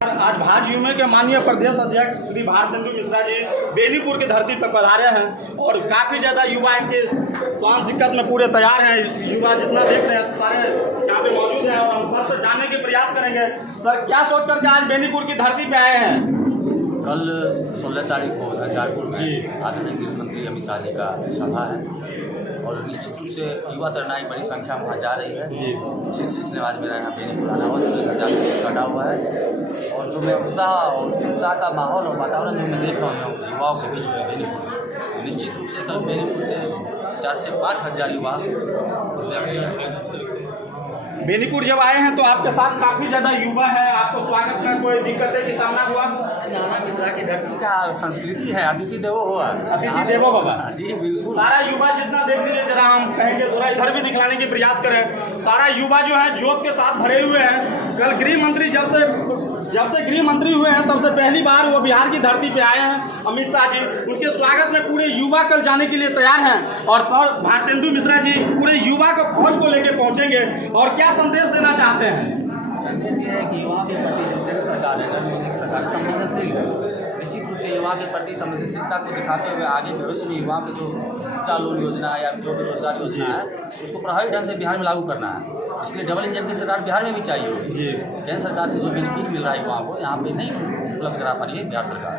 आज भाजयुमो के माननीय प्रदेश अध्यक्ष श्री भारतेंदु मिश्रा जी बेनीपुर की धरती पर पधारे हैं और काफ़ी ज़्यादा युवा इनके स्वान सिक्कत में पूरे तैयार हैं। युवा जितना देख रहे हैं सारे यहाँ पे मौजूद हैं और हम सबसे जानने के प्रयास करेंगे। सर, क्या सोच करके आज बेनीपुर की धरती पे आए हैं? कल 16 तारीख को हजारपुर में आदरणीय गृह मंत्री अमित शाह जी का सभा है और निश्चित रूप से युवा तरुणाई बड़ी संख्या में वहाँ जा रही है जी। इसी सिलसिले में आज मेरा यहाँ बेनीपुर आना हुआ जो सटा हुआ है और जो मैं उत्साह का माहौल और वातावरण जो मैं देख रहा हूँ युवाओं के बीच में बेनीपुर, निश्चित रूप से कल बेनीपुर से 4 से 5 हज़ार युवा बेनीपुर जब आए हैं तो आपके साथ काफ़ी ज़्यादा युवा है, आपको स्वागत में कोई दिक्कत है कि सामना हुआ? नाना मिथिला की धरती का संस्कृति है, अतिथि देवो भव। अतिथि देवो भव जी बिल्कुल। सारा युवा जितना देख लीजिए, जरा हम कहेंगे थोड़ा इधर भी दिखलाने की प्रयास करें। सारा युवा जो है जोश के साथ भरे हुए हैं। कल गृह मंत्री जब से गृह मंत्री हुए हैं तब से पहली बार वो बिहार की धरती पे आए हैं अमित शाह जी। उनके स्वागत में पूरे युवा कल जाने के लिए तैयार हैं और सर भारतेंदु मिश्रा जी पूरे युवा को फौज को लेकर पहुंचेंगे और क्या संदेश देना चाहते हैं? संदेश ये है कि युवाओं के प्रति जो केंद्र सरकार है, नरेंद्र मोदी की सरकार संवेदनशील है। निश्चित रूप से युवा के प्रति संवेदनशीलता को दिखाते हुए आगे भविष्य में युवाओं के जो मुद्रा लोन योजना या जो बेरोजगार योजना है उसको प्रभावी ढंग से बिहार में लागू करना है। इसके लिए डबल इंजन की सरकार बिहार में भी चाहिए होगी जी। केंद्र सरकार से जो बेनिफिट मिल रहा है युवाओं को यहाँ पे नहीं उपलब्ध करा पा रही है बिहार सरकार।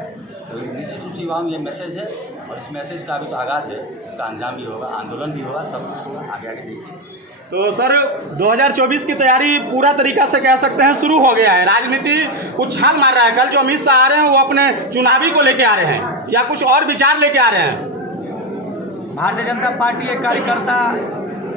तो निश्चित रूप से युवाओं में ये मैसेज है और इस मैसेज का अभी तो आगाज़ है, इसका अंजाम भी होगा, आंदोलन भी होगा, सब कुछ होगा, आगे आगे देखिए। तो सर 2024 की तैयारी पूरा तरीका से कह सकते हैं शुरू हो गया है। राजनीति उछाल मार रहा है। कल जो अमित शाह आ रहे हैं वो अपने चुनावी को लेके आ रहे हैं या कुछ और विचार लेके आ रहे हैं? भारतीय जनता पार्टी के कार्यकर्ता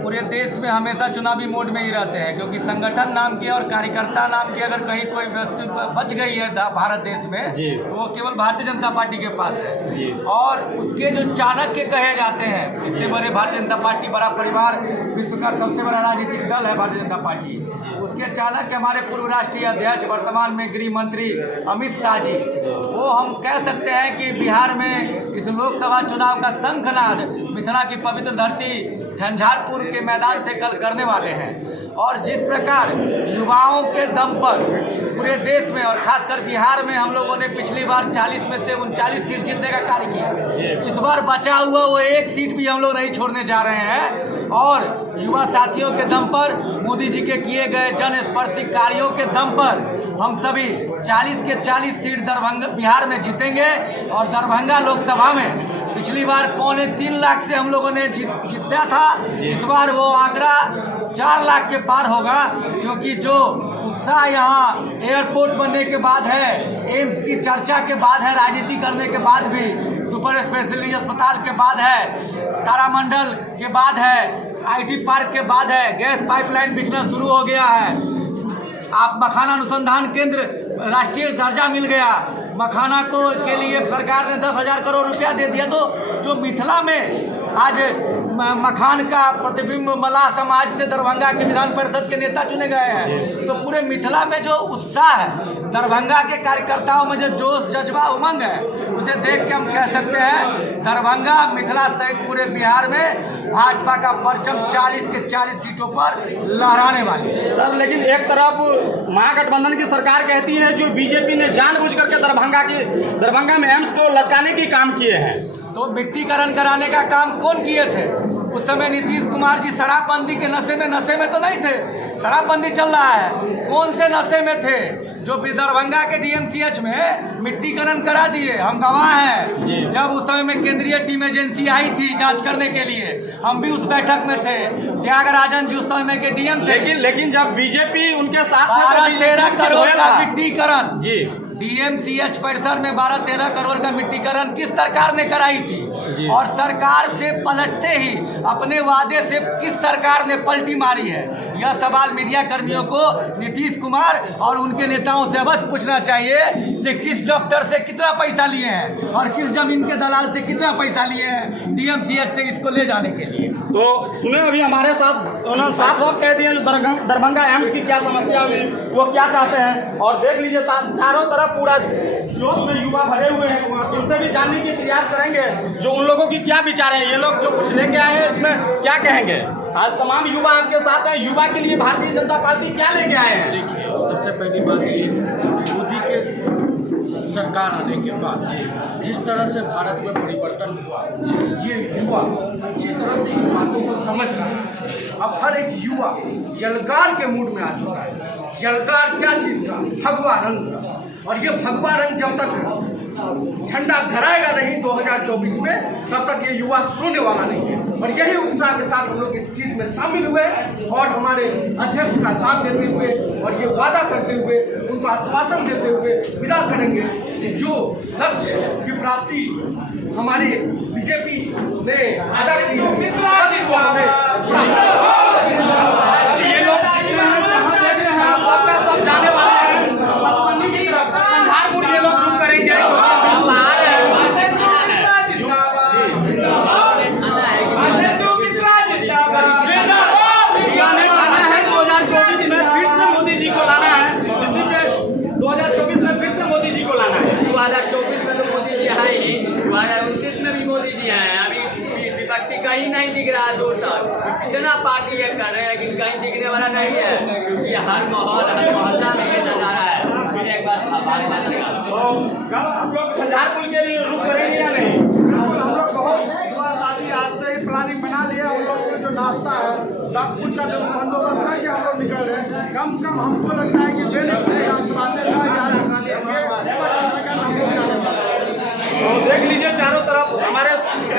पूरे देश में हमेशा चुनावी मोड में ही रहते हैं, क्योंकि संगठन नाम की और कार्यकर्ता नाम की अगर कहीं कोई व्यक्ति बच गई है भारत देश में तो वो केवल भारतीय जनता पार्टी के पास है जी। और उसके जो चाणक्य कहे जाते हैं, इतने बड़े भारतीय जनता पार्टी बड़ा परिवार, विश्व का सबसे बड़ा राजनीतिक दल है भारतीय जनता पार्टी, उसके चाणक्य हमारे पूर्व राष्ट्रीय अध्यक्ष वर्तमान में गृह मंत्री अमित शाह जी, वो हम कह सकते हैं कि बिहार में इस लोकसभा चुनाव का शंखनाद मिथिला की पवित्र धरती झंझारपुर के मैदान से कल करने वाले हैं। और जिस प्रकार युवाओं के दम पर पूरे देश में और खासकर बिहार में हम लोगों ने पिछली बार 40 में से 39 सीट जीतने का कार्य किया, इस बार बचा हुआ वो एक सीट भी हम लोग नहीं छोड़ने जा रहे हैं। और युवा साथियों के दम पर, मोदी जी के किए गए जन स्पर्शी कार्यों के दम पर हम सभी 40 के 40 सीट दरभंगा बिहार में जीतेंगे। और दरभंगा लोकसभा में पिछली बार 3.25 लाख से हम लोगों ने जीता था, इस बार वो आंकड़ा 4 लाख के पार होगा, क्योंकि जो उत्साह यहाँ एयरपोर्ट बनने के बाद है, एम्स की चर्चा के बाद है, राजनीति करने के बाद भी, सुपर स्पेशलिटी अस्पताल के बाद है, तारामंडल के बाद है, IT पार्क के बाद है, गैस पाइपलाइन बिछना शुरू हो गया है, आप मखाना अनुसंधान केंद्र राष्ट्रीय दर्जा मिल गया, मखाना को के लिए सरकार ने 10,000 करोड़ रुपया दे दिया। तो जो मिथिला में आज मखान का प्रतिबिंब मलाह समाज से दरभंगा के विधान परिषद के नेता चुने गए हैं, तो पूरे मिथिला में जो उत्साह है, दरभंगा के कार्यकर्ताओं में जो जोश जज्बा उमंग है, उसे देख के हम कह सकते हैं दरभंगा मिथिला सहित पूरे बिहार में भाजपा का परचम 40 के 40 सीटों पर लहराने वाली है। सर, लेकिन एक तरफ महागठबंधन की सरकार कहती है जो बीजेपी ने जानबूझ करके दरभंगा में एम्स को लटकाने के काम किए हैं, तो मिट्टीकरण कराने का काम कौन किए थे? उस समय नीतीश कुमार जी शराबबंदी के नशे में तो नहीं थे, शराबबंदी चल रहा है, कौन से नशे में थे? जो दरभंगा के DMCH में मिट्टीकरण करा दिए, हम गवाह हैं। जब उस समय में केंद्रीय टीम एजेंसी आई थी जांच करने के लिए, हम भी उस बैठक में थे, त्यागराजन जी उस समय के DM थे। लेकिन जब बीजेपी उनके साथ 12-13 करोड़ का मिट्टीकरण जी DMCH परिसर में 12-13 करोड़ का मिट्टीकरण किस सरकार ने कराई थी? और सरकार से पलटते ही अपने वादे से किस सरकार ने पलटी मारी है? यह सवाल मीडिया कर्मियों को नीतीश कुमार और उनके नेताओं से अवश्य पूछना चाहिए कि किस डॉक्टर से कितना पैसा लिए हैं और किस जमीन के दलाल से कितना पैसा लिए हैं DMCH से इसको ले जाने के लिए। तो सुने अभी हमारे साथ उन्होंने साफ साफ कह दिया दरभंगा एम्स की क्या समस्या हुई, वो क्या चाहते हैं। और देख लीजिए चारों तरफ पूरा जोश में युवा भरे हुए हैं, इनसे भी जानने की प्रयास करेंगे जो उन लोगों की क्या विचार हैं, ये लोग जो कुछ लेके आए हैं इसमें क्या कहेंगे। आज तमाम युवा आपके साथ हैं, युवा के लिए भारतीय जनता पार्टी क्या लेके आए हैं? देखिए, सबसे पहली बात ये मोदी के सरकार आने के बाद जिस तरह से भारत में परिवर्तन हुआ, ये युवा अच्छी तरह से इन बातों को समझ रहा है। अब हर एक युवा यलगार के मूड में आ चुका है। यलगार क्या चीज़ का? भगवा रंग का। और ये भगवा रंग जब तक झंडा गड़ाएगा नहीं 2024 में, तब तक ये युवा सोने वाला नहीं है। और यही उत्साह के साथ हम लोग इस चीज़ में शामिल हुए और हमारे अध्यक्ष का साथ देते हुए और ये वादा करते हुए, उनको आश्वासन देते हुए विदा करेंगे कि जो लक्ष्य की प्राप्ति हमारी बीजेपी ने अदा की है, लक्ष्य को हमें ये लोग सबका सब जाने वाले हैं मधुबनी की तरफ कंधारपुर ये लोग रुक करेंगे मोदी जी को लाना है। इसी पे 2024 में फिर से मोदी जी को लाना है। 2024 में तो मोदी जी है ही, 2029 में भी मोदी जी हैं। अभी विपक्षी कहीं नहीं दिख रहा दूर तक। कितना पार्टी ये कर रहे हैं लेकिन कहीं दिखने वाला नहीं है, क्योंकि हर माहौल हर मोहल्ला में ये नजारा है। फिर एक बार कल हम लोग कंधारपुर के लिए रुक करेंगे या नहीं? हम लोग बहुत युवा साथी आज से ही प्लानिंग बना लिया। हम लोग को जो नाश्ता है सब कुछ का बंदोबस्त करके हम लोग निकल रहे हैं। कम से कम हमको लगता है कि तो देख लीजिए चारों तरफ हमारे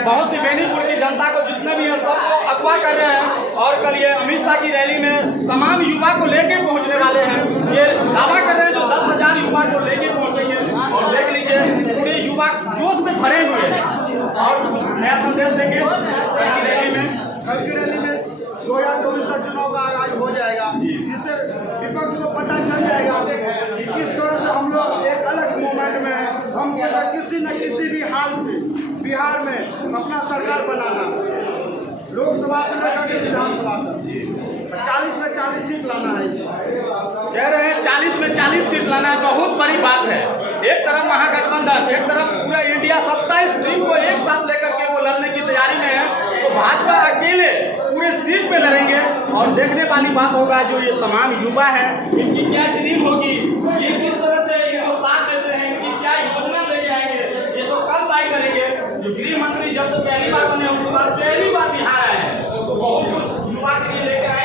बहुत सी बेनीपुर की जनता को जितने भी है सबको अगवा कर रहे हैं। और कल ये अमित शाह की रैली में तमाम युवा को लेके पहुंचने वाले हैं। ये दावा कर रहे हैं जो 10,000 युवा को लेके पहुंचेंगे। और देख लीजिए पूरे युवा जोश से भरे हुए हैं और नया संदेश देंगे कल की रैली में 2024 का चुनाव का आगाज हो जाएगा, जिससे विपक्ष को पता चल जाएगा कि किस तरह से हम लोग एक अलग मूवमेंट में हैं। हम किसी न किसी भी हाल से बिहार में अपना सरकार बनाना, लोकसभा से लेकर के विधानसभा तक 40 में 40 सीट लाना है। कह रहे हैं 40 में 40 सीट लाना है, बहुत बड़ी बात है। एक तरफ महागठबंधन, एक तरफ पूरा इंडिया 27 टीम को एक साथ लेकर के वो लड़ने की तैयारी में है। तो भाजपा अकेले पूरे सीट पे लड़ेंगे और देखने वाली बात होगा जो ये तमाम युवा है इनकी क्या ड्रीम होगी, ये किस तरह से इनको साथ देते हैं, इनकी क्या योजना लेके आएंगे, ये तो कल तय करेंगे। जो गृह मंत्री जब से पहली बार बने उसके बाद पहली बार बिहार आए हैं तो बहुत कुछ युवा के लिए लेके आए।